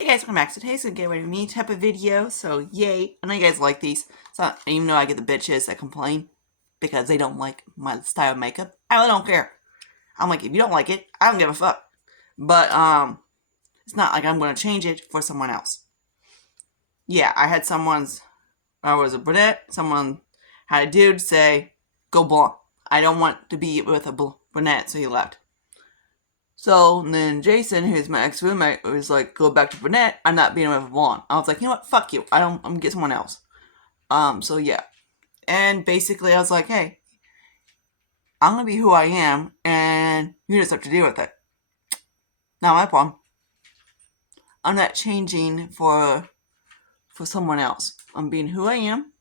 Hey guys, welcome back. So today's gonna get ready with me type of video. So yay! I know you guys like these. So even though I get the bitches that complain because they don't like my style of makeup, I really don't care. I'm like, if you don't like it, I don't give a fuck. But it's not like I'm gonna change it for someone else. Yeah, I was a brunette. Someone had a dude say, "Go blonde." I don't want to be with a brunette, so he left. So then Jason, who's my ex-roommate, was like, "Go back to brunette. I'm not being with a blonde." I was like, "You know what? Fuck you. I'm gonna get someone else." So yeah. And basically I was like, "Hey, I'm gonna be who I am, and you just have to deal with it. Not my problem. I'm not changing for someone else. I'm being who I am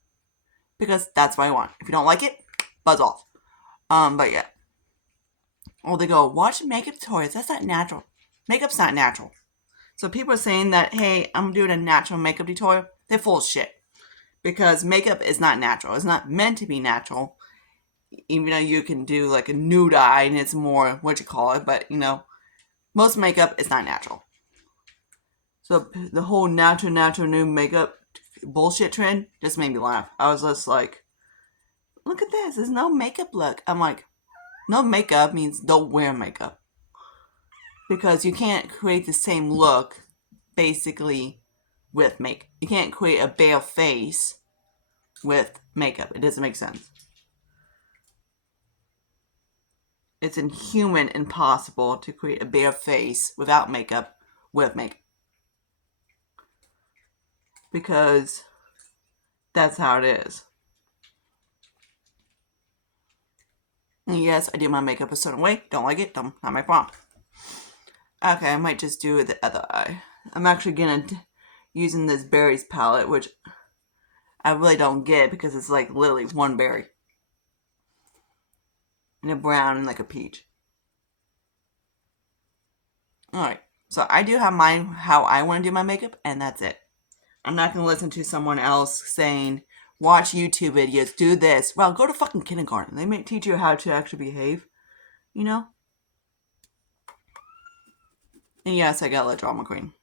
because that's what I want. If you don't like it, buzz off." But yeah. Or they go, "Watch makeup tutorials. That's not natural. Makeup's not natural." So people are saying that, "Hey, I'm doing a natural makeup tutorial." They're full of shit. Because makeup is not natural. It's not meant to be natural. Even though you can do like a nude eye and it's more what you call it, but most makeup is not natural. So the whole natural new makeup bullshit trend just made me laugh. I was just like, "Look at this. There's no makeup look." I'm like, no makeup means don't wear makeup. Because you can't create the same look basically with makeup. You can't create a bare face with makeup. It doesn't make sense. It's inhuman impossible to create a bare face without makeup with makeup. Because that's how it is. And yes, I do my makeup a certain way. Don't like it, not my problem. Okay, I might just do the other eye. I'm actually using this berries palette, which I really don't get because it's like literally one berry. And a brown and like a peach. Alright, so I do have mine how I want to do my makeup, and that's it. I'm not going to listen to someone else saying, "Watch YouTube videos, do this." Well, go to fucking kindergarten. They may teach you how to actually behave, you know? And yes, I got a drama queen.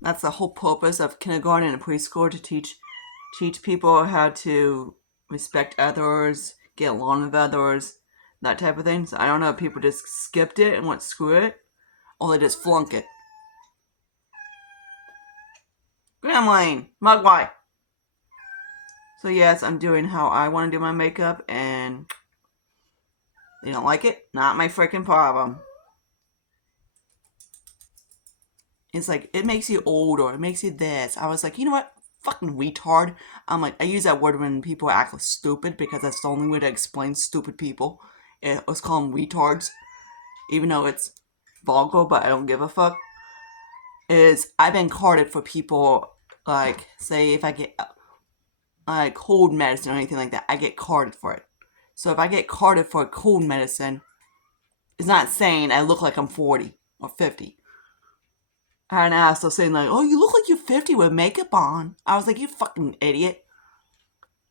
That's the whole purpose of kindergarten and preschool, to teach people how to respect others, get along with others, that type of thing. So I don't know if people just skipped it and went screw it, or they just flunk it. Gremlin, Mugwai. So yes, I'm doing how I want to do my makeup, and they don't like it. Not my freaking problem. It's like, it makes you old, or it makes you this. I was like, you know what? Fucking retard. I'm like, I use that word when people act like stupid because that's the only way to explain stupid people. Let's call them retards. Even though it's vulgar, but I don't give a fuck. I've been carded for people, like, say if I get like cold medicine or anything like that, I get carded for it. So if I get carded for a cold medicine, it's not saying I look like I'm 40 or 50. I had an ass still saying like, "Oh, you look like you're 50 with makeup on." I was like, "You fucking idiot."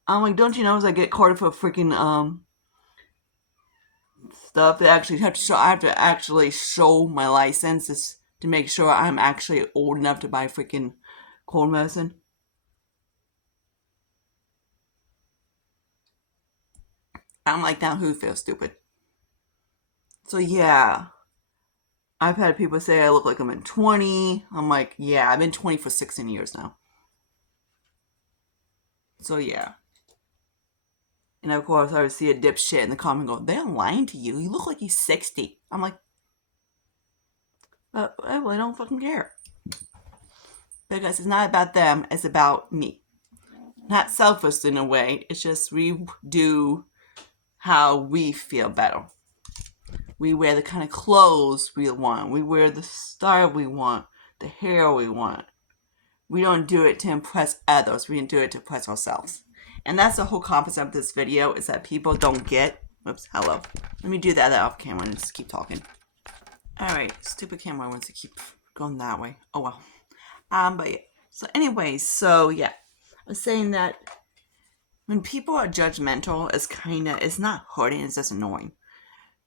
I'm like, "Don't you know as I get carded for freaking stuff, they actually have to show I have to actually show my license to make sure I'm actually old enough to buy freaking cold medicine." I'm like, now who feels stupid? So yeah. I've had people say I look like I'm in 20. I'm like, yeah, I've been 20 for 16 years now. So yeah. And of course, I would see a dipshit in the comment go, "They're lying to you. You look like you're 60. I'm like, but I really don't fucking care. Because it's not about them, it's about me. Not selfish in a way, it's just we do how we feel better. We wear the kind of clothes we want. We wear the style we want. The hair we want. We don't do it to impress others. We do it to impress ourselves. And that's the whole concept of this video, is that people don't get... Whoops, hello. Let me do that off camera and just keep talking. Alright, stupid camera wants to keep going that way. Oh well. But yeah. So anyways, so yeah. I was saying that when people are judgmental, it's not hurting, it's just annoying.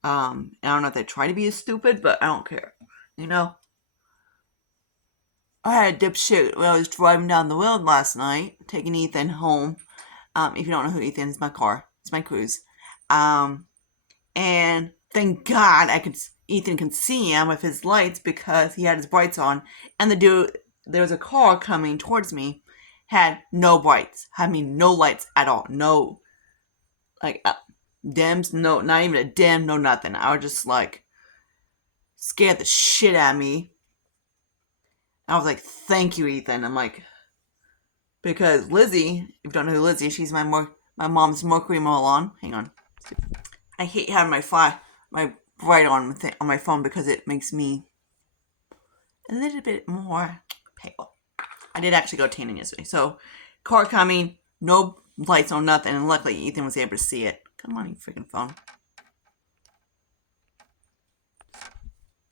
I don't know if they try to be stupid, but I don't care. You know? I had a dipshit when I was driving down the road last night, taking Ethan home. If you don't know who Ethan is, my car. It's my cruise. And thank God Ethan can see him with his lights because he had his brights on. And there was a car coming towards me, had no brights. I mean, no lights at all. No, like, dims, no, not even a dim, no nothing. I was just like, scared the shit out of me. I was like, thank you, Ethan. I'm like, because Lizzie, if you don't know who Lizzie is, she's my mom's Mercury Milan. Hang on. I hate having my bright on my phone because it makes me a little bit more pale. I did actually go tanning yesterday. So, car coming, no lights on nothing, and luckily Ethan was able to see it. Come on, you freaking phone.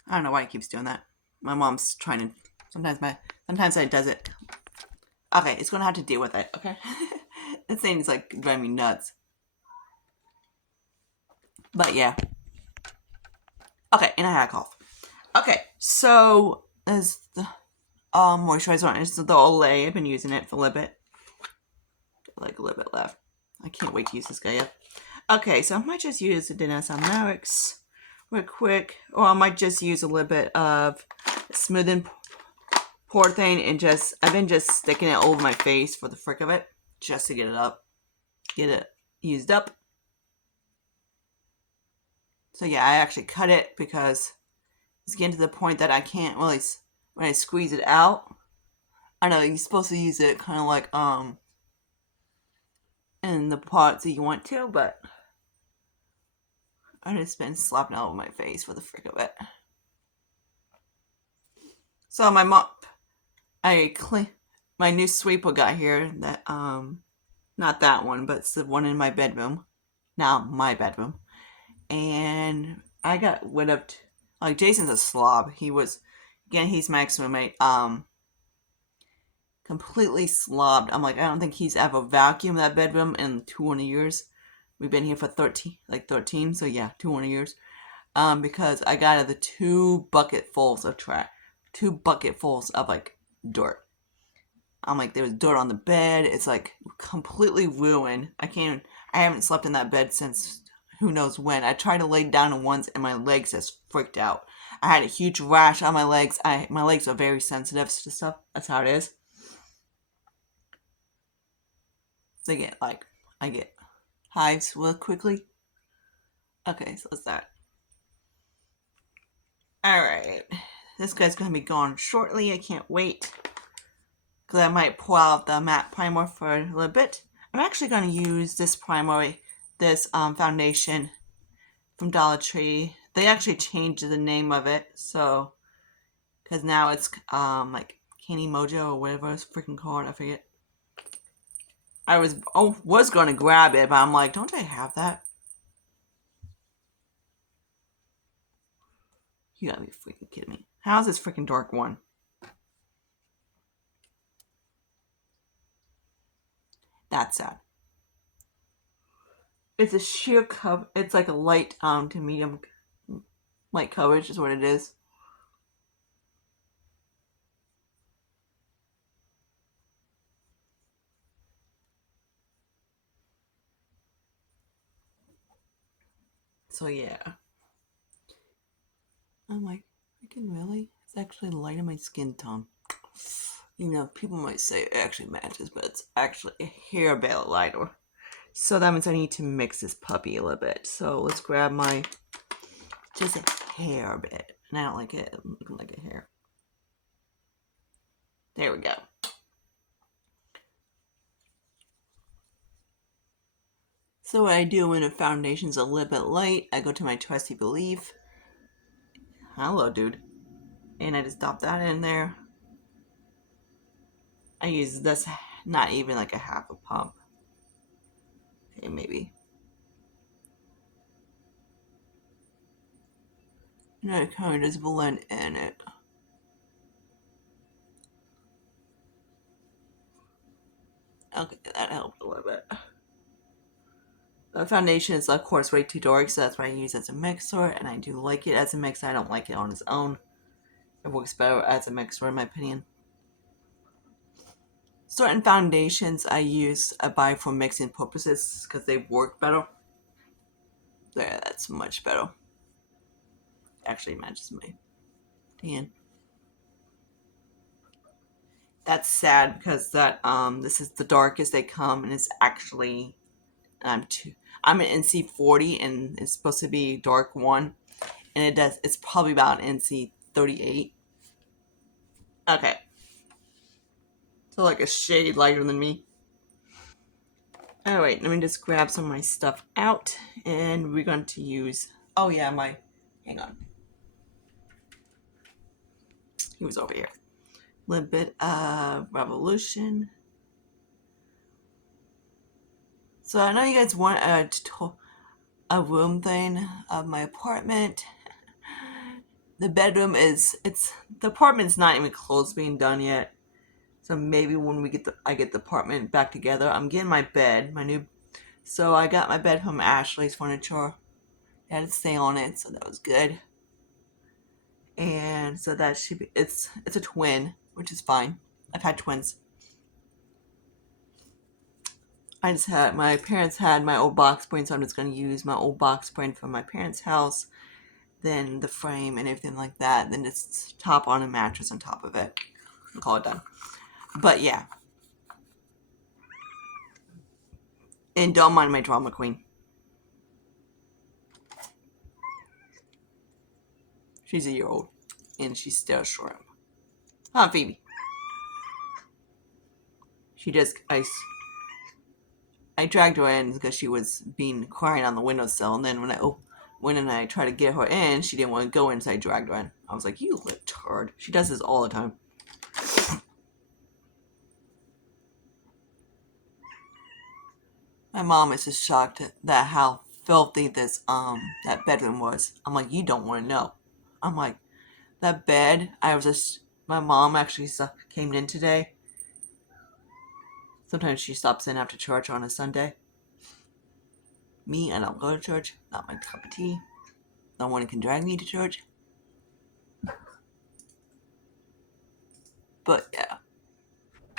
I don't know why he keeps doing that. My mom's trying to. Sometimes I does it. Okay, it's gonna have to deal with it. Okay, this thing is like driving me nuts. But yeah. Okay, and I had a cough. Okay, so as the moisturizer on, it's the Olay. I've been using it for a little bit. Like a little bit left. I can't wait to use this guy up. Okay, so I might just use the Dennis Americs real quick, or I might just use a little bit of smoothing pore thing, and I've been just sticking it over my face for the frick of it, just to get it used up. So yeah, I actually cut it because it's getting to the point that I can't really, when I squeeze it out. I know you're supposed to use it kind of like in the parts that you want to, but I just been slapping it over my face for the frick of it. So my mop, my new sweeper got here. That not that one, but it's the one in my bedroom. Now my bedroom, and I got rid of. Like, Jason's a slob. He's my ex-roommate. Completely slobbed. I'm like, I don't think he's ever vacuumed that bedroom in 200 years. We've been here for 13, so yeah, 200 years. Because I got the 2 bucketfuls of trash. 2 bucketfuls of, like, dirt. I'm like, there was dirt on the bed. It's, like, completely ruined. I haven't slept in that bed since who knows when. I tried to lay down once and my legs just freaked out. I had a huge rash on my legs. My legs are very sensitive to stuff. That's how it is. I get hives real quickly. Okay, so that's that. Alright. This guy's going to be gone shortly. I can't wait. Because I might pull out the matte primer for a little bit. I'm actually going to use this primer, this foundation from Dollar Tree. They actually changed the name of it, so because now it's like Candy Mojo or whatever it's freaking called. I forget. I was gonna grab it, but I'm like, don't I have that? You gotta be freaking kidding me. How's this freaking dark one? That's sad. It's a sheer cover. It's like a light to medium light coverage is what it is. So yeah. I'm like, freaking really? It's actually light on my skin tone. You know, people might say it actually matches, but it's actually a hair bit lighter. So that means I need to mix this puppy a little bit. So let's grab just a hair bit. And I don't like it looking like a hair. There we go. So what I do when a foundation's a little bit light, I go to my trusty Believe. Hello, dude. And I just drop that in there. I use this, not even like a half a pump. Okay, maybe. And I kind of just blend in it. Okay, that helped a little bit. The foundation is, of course, way too dark, so that's why I use it as a mixer, and I do like it as a mixer. I don't like it on its own. It works better as a mixer, in my opinion. certain foundations I buy for mixing purposes because they work better. Yeah, that's much better. Actually matches my tan. That's sad because this is the darkest they come, and it's actually I'm an NC 40 and it's supposed to be dark one, and it's probably about NC 38. Okay, so like a shade lighter than me. All right, let me just grab some of my stuff out, and we're going to use. Oh yeah, hang on, he was over here. A little bit of Revolution. So I know you guys want a room thing of my apartment. The bedroom the apartment's not even close to being done yet. So maybe when I get the apartment back together, I'm getting my bed, so I got my bed from Ashley's Furniture. I had to stay on it, so that was good. And so that should be, it's a twin, which is fine. I've had twins. My parents had my old box spring, so I'm just going to use my old box spring from my parents' house, then the frame and everything like that, then just top on a mattress on top of it and call it done. But yeah. And don't mind my drama queen. She's a year old, and she's still a shrimp. Huh, Phoebe? She just, I dragged her in because she was crying on the windowsill, and then when I tried to get her in, she didn't want to go in, so I dragged her in. I was like, you little turd. She does this all the time. My mom is just shocked at how filthy that bedroom was. I'm like, you don't want to know. I'm like, that bed, my mom actually came in today. Sometimes she stops in after church on a Sunday. Me, I don't go to church. Not my cup of tea. No one can drag me to church. But yeah.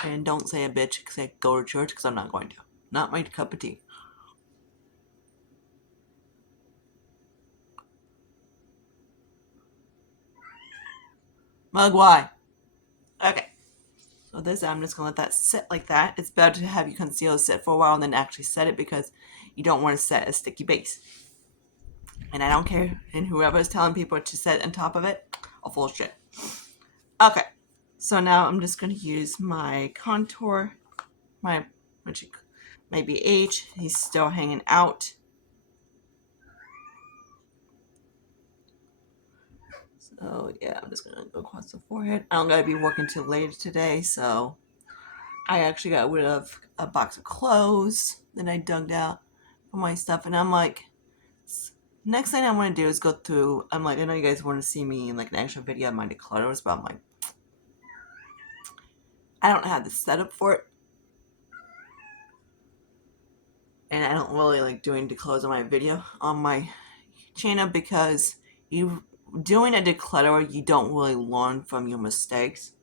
And don't say a bitch because I go to church because I'm not going to. Not my cup of tea. Mug, why? Okay. So I'm just going to let that sit like that. It's better to have you conceal sit for a while than actually set it because you don't want to set a sticky base. And I don't care. And whoever is telling people to set on top of it, all full of shit. Okay. So now I'm just going to use my contour. Maybe H. He's still hanging out. So yeah, I'm just gonna go across the forehead. I'm gonna be working till later today, so I actually got rid of a box of clothes that I dug out for my stuff, and I'm like, next thing I want to do is go through. I'm like, I know you guys want to see me in like an actual video of my declutters, but I'm like, I don't have the setup for it, and I don't really like doing declutters on my video on my channel because you doing a declutter, you don't really learn from your mistakes.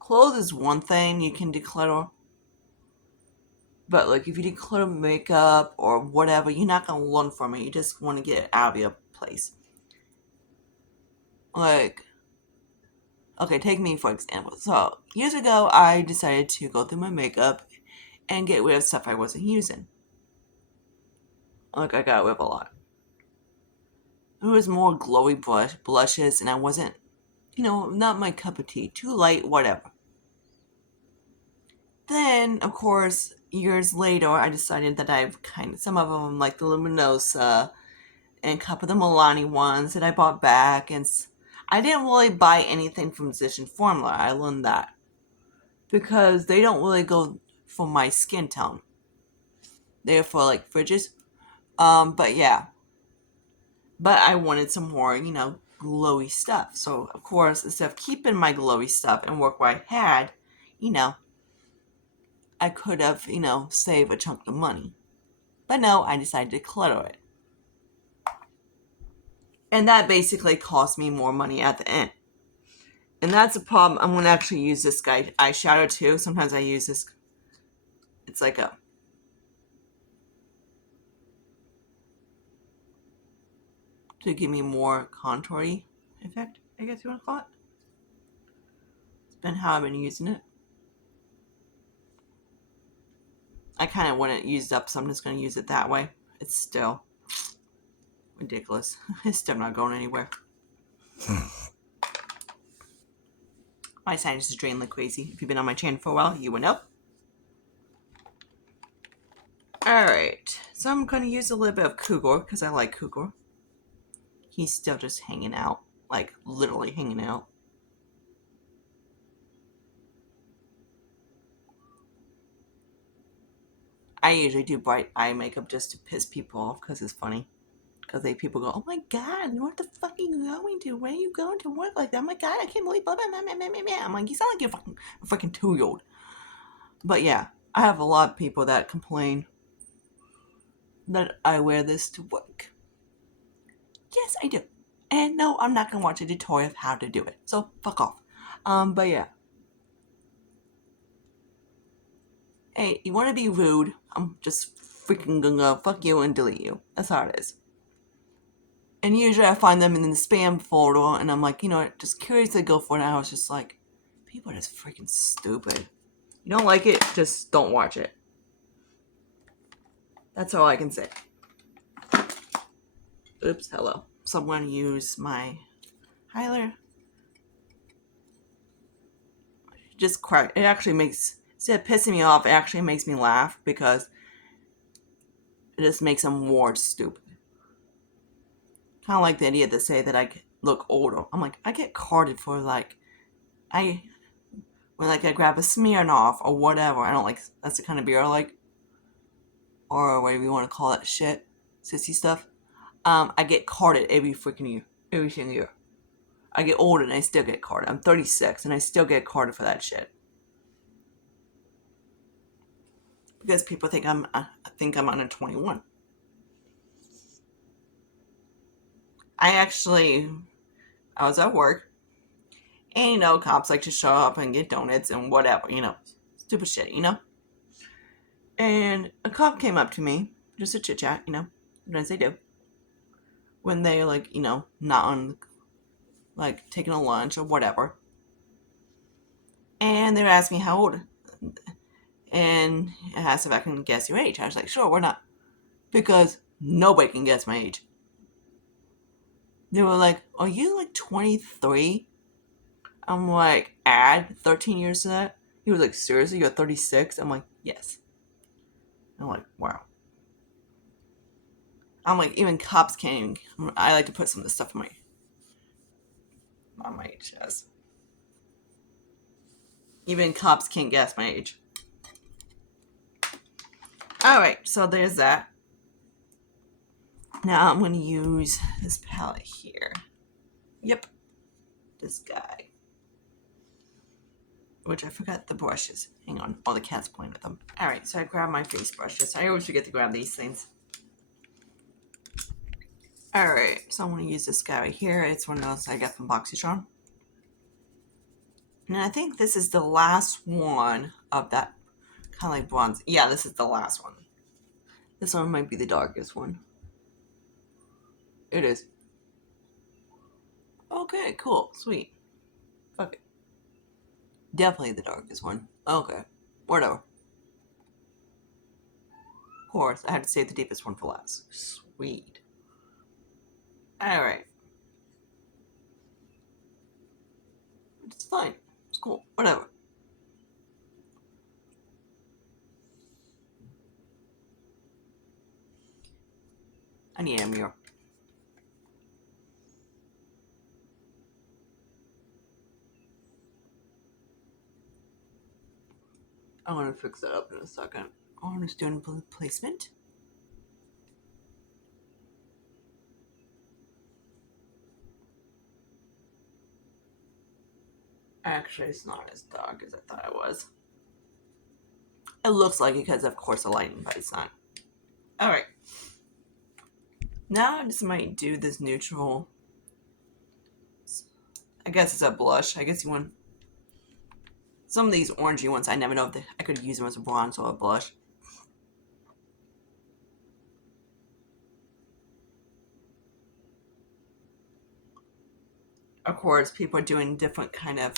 Clothes is one thing you can declutter, but like if you declutter makeup or whatever, you're not gonna learn from it. You just want to get it out of your place. Like, okay, take me for example. So years ago, I decided to go through my makeup and get rid of stuff I wasn't using. Like I got rid of a lot. It was more glowy blushes, and I wasn't, not my cup of tea. Too light, whatever. Then, of course, years later, I decided that some of them, like the Luminosa and a couple of the Milani ones that I bought back. And I didn't really buy anything from Physician Formula. I learned that. Because they don't really go for my skin tone. They're for like fridges. But yeah. But I wanted some more, glowy stuff. So, of course, instead of keeping my glowy stuff and work what I had, you know, I could have, saved a chunk of money. But no, I decided to clutter it. And that basically cost me more money at the end. And that's a problem. I'm going to actually use this guy eyeshadow too. Sometimes I use this. It's like a... to give me more contour-y effect, I guess you want to call it. It's been how I've been using it. I kind of want it used up, so I'm just going to use it that way. It's still ridiculous. It's still not going anywhere. My sinus is draining like crazy. If you've been on my channel for a while, you would know. Alright, so I'm going to use a little bit of Cougar, because I like Cougar. He's still just hanging out. Like, literally hanging out. I usually do bright eye makeup just to piss people off, because it's funny. Because people go, oh my god, what the fuck are you going to? Where are you going to work like that? Oh my god, I can't believe blah, blah, blah, blah, blah, blah. I'm like, you sound like you're a fucking 2-year-old. But yeah, I have a lot of people that complain that I wear this to work. Yes, I do. And no, I'm not going to watch a tutorial of how to do it. So, fuck off. But yeah. Hey, you want to be rude? I'm just freaking gonna fuck you and delete you. That's how it is. And usually I find them in the spam folder, and I'm like, you know what, just curious to go for it. And I was just like, people are just freaking stupid. You don't like it, just don't watch it. That's all I can say. Oops, hello. So I'm going to use my highlighter. Just crack. It actually makes, instead of pissing me off, it actually makes me laugh because it just makes them more stupid. Kind of like the idea to say that I look older. I'm like, I get carded for like, when like I grab a Smirnoff or whatever. I don't like, that's the kind of beer I like. Or whatever you want to call that shit. Sissy stuff. I get carded every freaking year. Every single year. I get older and I still get carded. I'm 36 and I still get carded for that shit. Because people think I'm under 21. I was at work, and you know, cops like to show up and get donuts and whatever, you know, stupid shit, you know. And a cop came up to me, just a chit chat, you know, as they do, when they like, you know, not on, like taking a lunch or whatever. And they were asking me how old, and asked if I can guess your age. I was like, sure, why not? Because nobody can guess my age. They were like, are you like 23? I'm like, add 13 years to that? He was like, seriously, you're 36? I'm like, yes. I'm like, wow. I'm like, even cops can't even, I like to put some of this stuff on my chest. Even cops can't guess my age. Alright, so there's that. Now I'm going to use this palette here. Yep. This guy. Which I forgot the brushes. Hang on. All the cats playing with them. Alright, so I grabbed my face brushes. I always forget to grab these things. Alright, so I'm going to use this guy right here. It's one of those I got from BoxyCharm. And I think this is the last one of that kind of like bronze. Yeah, this is the last one. This one might be the darkest one. It is. Okay, cool. Sweet. Fuck it. Definitely the darkest one. Okay. Whatever. Of course, I had to save the deepest one for last. Sweet. Alright. It's fine. It's cool. Whatever. I need a mirror. I'm gonna fix that up in a second. I'm just doing placement. Actually, it's not as dark as I thought it was. It looks like it because, of course, the lighting, but it's not. Alright. Now I just might do this neutral I guess it's a blush. I guess you want some of these orangey ones. I never know if I could use them as a bronze or a blush. Of course, people are doing different kind of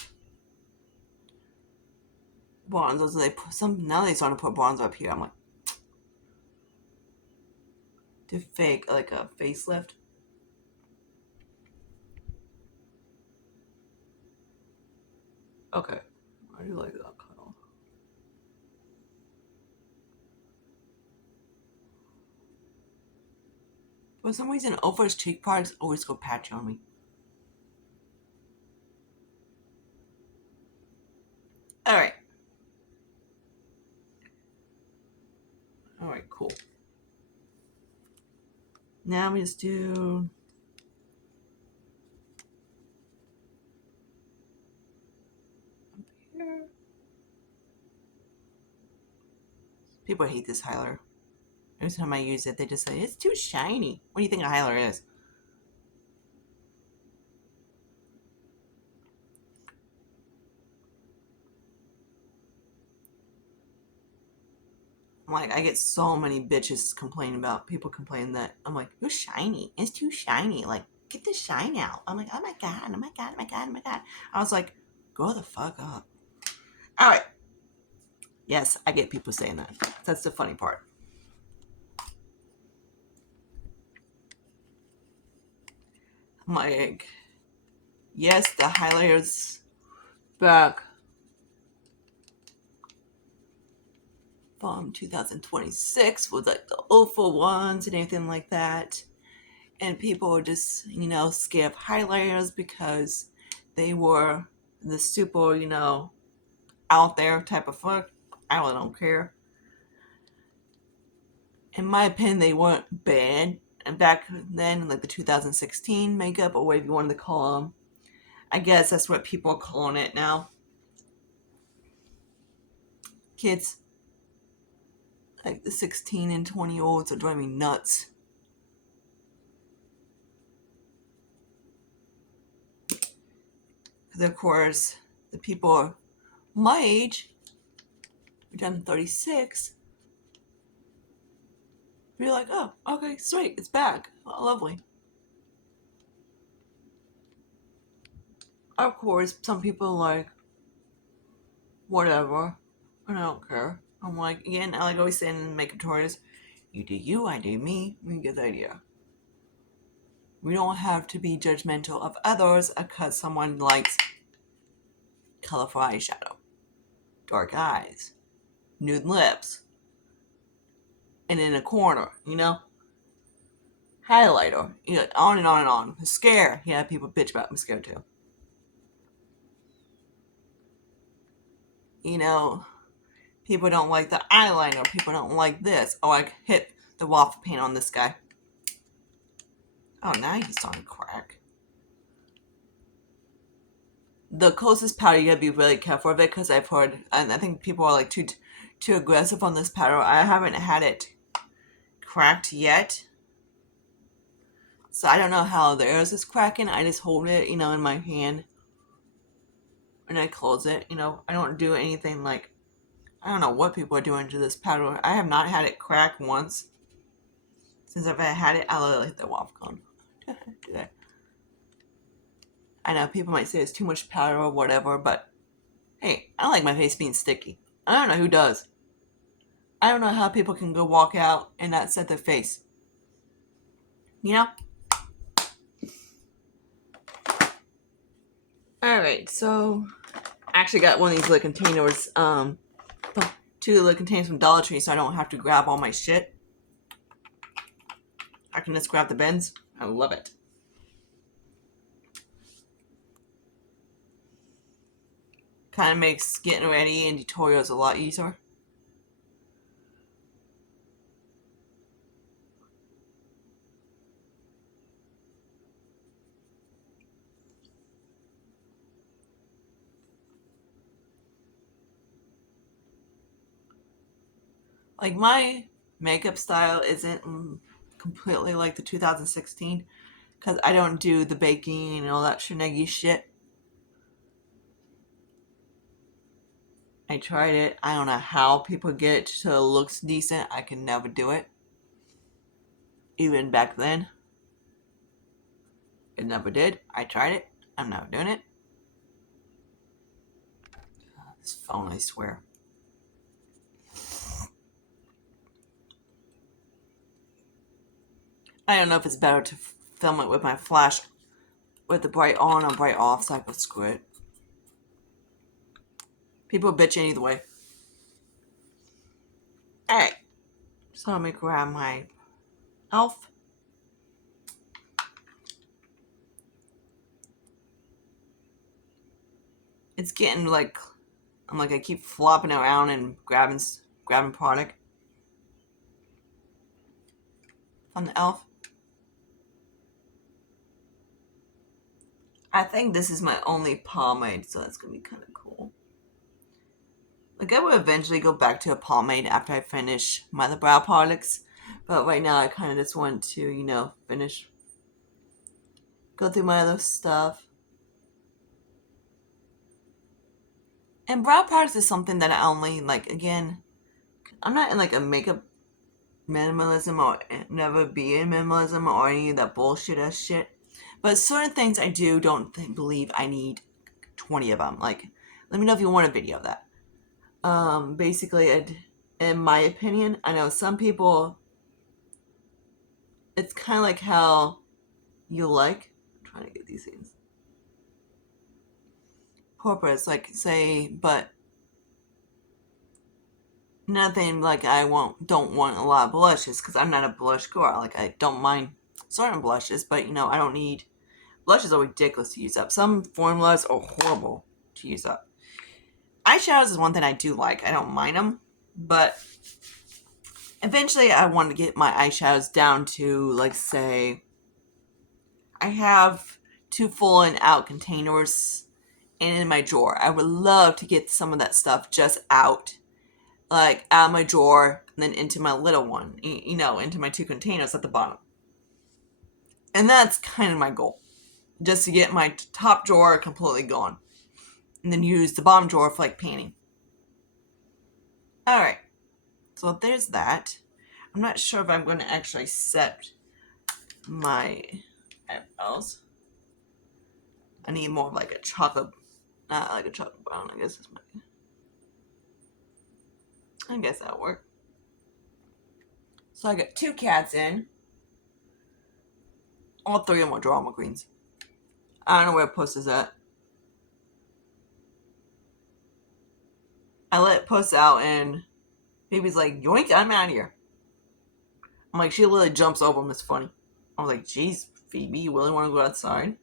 bronzers. They put some now. They starting to put bronzer up here. I'm like, to fake like a facelift. Okay, I do like that color. For some reason, Oprah's cheek products always go patchy on me. All right, all right, cool. Now we just do. Here. People hate this highlighter. Every time I use it, they just say it's too shiny. What do you think a highlighter is? I'm like, I get so many bitches complaining about people complaining that I'm like, you're shiny. It's too shiny. Like, get the shine out. I'm like, oh my god, oh my god, oh my god, oh my god. I was like, grow the fuck up. All right. Yes, I get people saying that. That's the funny part. I'm like, yes, the highlighters back from 2026 with like the awful ones and everything like that. And people were just, scared of highlighters because they were the super, out there type of fuck. I really don't care. In my opinion, they weren't bad. And back then, like the 2016 makeup, or whatever you wanted to call them, I guess that's what people are calling it now. Kids, like the 16 and 20-year-olds, are driving me nuts. Because, of course, the people my age, which I'm 36, be like, oh, okay, sweet, it's back. Oh, lovely. Of course, some people like, whatever. I don't care. I'm like, again, I like always saying in makeup tutorials, you do you, I do me. We get the idea. We don't have to be judgmental of others because someone likes colorful eyeshadow, dark eyes, nude lips, and in a corner, highlighter, on and on and on. Mascara, yeah, people bitch about mascara too. People don't like the eyeliner. People don't like this. Oh, I hit the waffle paint on this guy. Oh, now he's starting to crack. The closest powder, you gotta be really careful of it because I've heard, and I think people are like too aggressive on this powder. I haven't had it cracked yet, so I don't know how theirs is cracking. I just hold it, in my hand, and I close it. I don't do anything like, I don't know what people are doing to this powder. I have not had it crack once since I've had it. I'll hit the waffle cone. Do that. I know people might say it's too much powder or whatever, but hey, I don't like my face being sticky. I don't know who does. I don't know how people can go walk out and not set their face. Alright, so I actually got one of these little containers, 2 little containers from Dollar Tree, so I don't have to grab all my shit. I can just grab the bins. I love it. Kind of makes getting ready and tutorials a lot easier. Like, my makeup style isn't completely like the 2016 because I don't do the baking and all that shenanigans shit. I tried it. I don't know how people get it so it looks decent. I can never do it. Even back then, it never did. I tried it. I'm never doing it. This phone, I swear. I don't know if it's better to film it with my flash with the bright on or bright off, so I could screw it. People bitching either way. Alright, so let me grab my elf. It's getting like, I keep flopping around and grabbing product on the elf. I think this is my only pomade, so that's gonna be kind of cool. Like, I will eventually go back to a pomade after I finish my other brow products, but right now I kind of just want to, go through my other stuff. And brow products is something that I only, again, I'm not in a makeup minimalism or never be in minimalism or any of that bullshit ass shit. But certain things I don't believe I need 20 of them. Like, let me know if you want a video of that. Basically, in my opinion, I know some people, it's kind of like how you like. I'm trying to get these things. Corporates, but nothing I don't want a lot of blushes because I'm not a blush girl. Like, I don't mind certain blushes, but I don't need blushes are ridiculous to use up. Some formulas are horrible to use up. Eyeshadows is one thing I do like. I don't mind them, but eventually I want to get my eyeshadows down to, say, I have 2 full and out containers and in my drawer. I would love to get some of that stuff just out of my drawer and then into my little one, into my 2 containers at the bottom. And that's kind of my goal. Just to get my top drawer completely gone. And then use the bottom drawer for painting. Alright. So there's that. I'm not sure if I'm going to actually set my eyebrows. I need more of a chocolate, not like a chocolate brown. I guess that'll work. So I got 2 cats in. All 3 of them are drama queens. I don't know where Puss is at. I let Puss out and Baby's like, yoink, I'm out of here. I'm like, she literally jumps over him. It's funny. I was like, geez, Phoebe, you really want to go outside?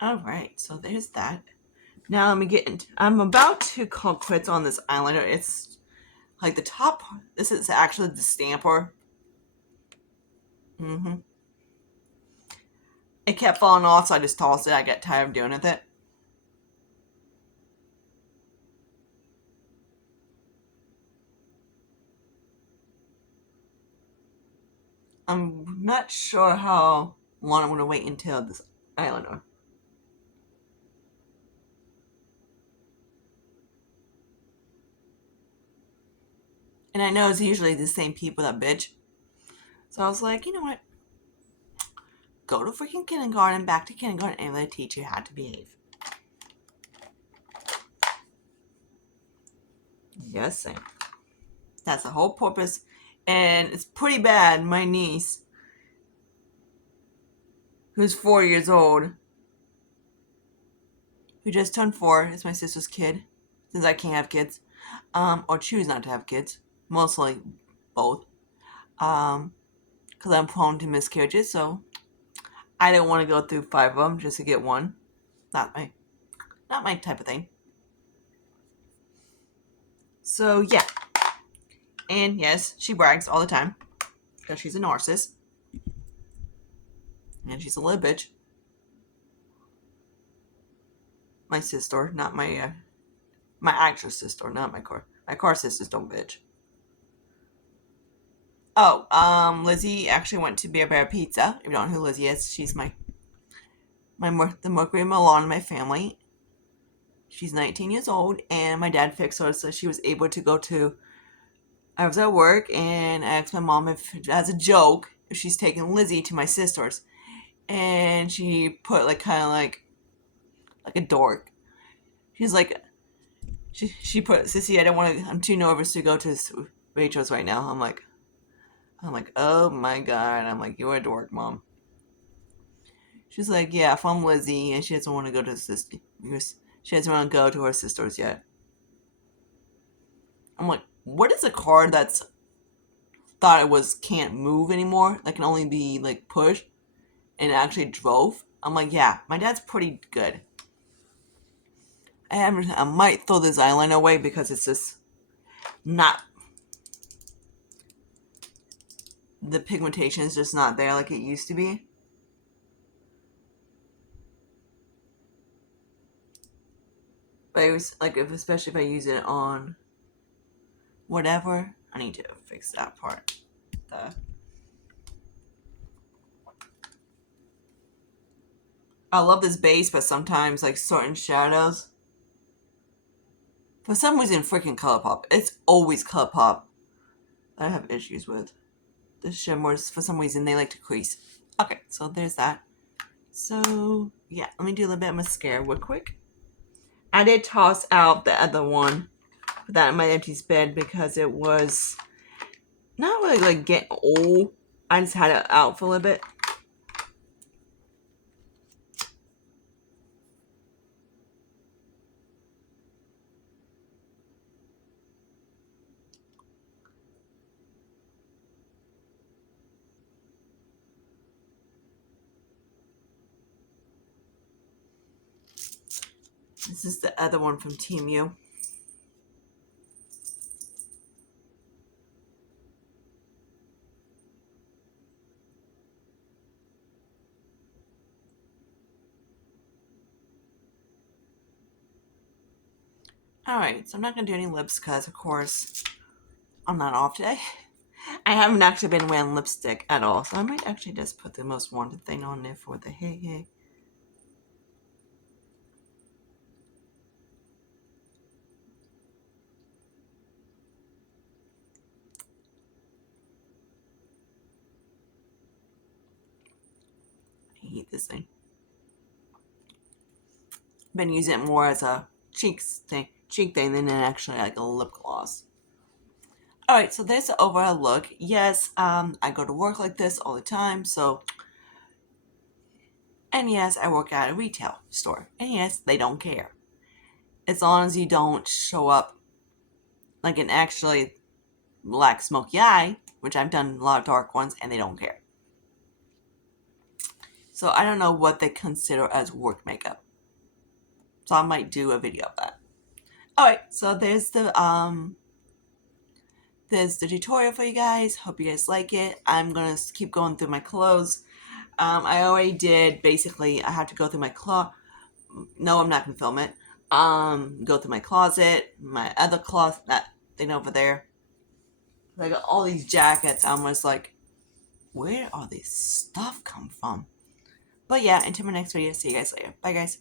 Alright, so there's that. Now let me get into, I'm about to call quits on this eyeliner. It's the top, this is actually the stamper. It kept falling off, so I just tossed it. I got tired of doing with it. I'm not sure how long I'm going to wait until this eyeliner. And I know it's usually the same people that bitch. So I was like, you know what? Go to freaking kindergarten, back to kindergarten, and they teach you how to behave. Yes, Sam. That's the whole purpose. And it's pretty bad. My niece, who's 4 years old, who just turned 4, is my sister's kid, since I can't have kids, or choose not to have kids, mostly both, because I'm prone to miscarriages, so I don't want to go through 5 of them just to get one. Not my type of thing. So yeah, and yes, she brags all the time because she's a narcissist, and she's a little bitch. My sister, not my actual sister, not my car. My car sisters don't bitch. Oh, Lizzie actually went to Bear Bear Pizza. If you don't know who Lizzie is, she's the Mercury Milan in my family. She's 19 years old, and my dad fixed her so she was able to go to. I was at work, and I asked my mom if, as a joke, if she's taking Lizzie to my sister's, and she put like kind of like a dork. She's like, she put, Sissy, I don't want to. I'm too nervous to go to Rachel's right now. I'm like, oh my god. I'm like, you're a dork, mom. She's like, yeah, if I'm Lizzie, and she doesn't want to go to her sister. She doesn't want to go to her sister's yet. I'm like, what is a car that's thought it was can't move anymore, that can only be like pushed, and it actually drove? I'm like, yeah, my dad's pretty good. I might throw this eyeliner away because it's just not, the pigmentation is just not there like it used to be. But it was like, especially if I use it on whatever, I need to fix that part. I love this base, but sometimes like certain shadows, for some reason, freaking ColourPop. It's always ColourPop that I have issues with. The shimmers, for some reason, they like to crease. Okay, so there's that. So, yeah, let me do a little bit of mascara real quick. I did toss out the other one, put that in my empty bed because it was not really like getting old. I just had it out for a little bit. This is the other one from Team U. Alright, so I'm not going to do any lips because, of course, I'm not off today. I haven't actually been wearing lipstick at all, so I might actually just put the most wanted thing on there for the hey hey. I hate this thing. Been using it more as a cheek thing than actually like a lip gloss. Alright, so there's the overall look. Yes, I go to work like this all the time, so, and yes, I work at a retail store, and yes, they don't care. As long as you don't show up like an actually black smoky eye, which I've done a lot of dark ones, and they don't care. So I don't know what they consider as work makeup. So I might do a video of that. Alright, so there's the tutorial for you guys. Hope you guys like it. I'm gonna keep going through my clothes. I already did, basically, I have to go through my no, I'm not gonna film it. Go through my closet, my other closet, that thing over there. I got all these jackets. I'm just like, where are these stuff come from? But yeah, until my next video, see you guys later. Bye guys.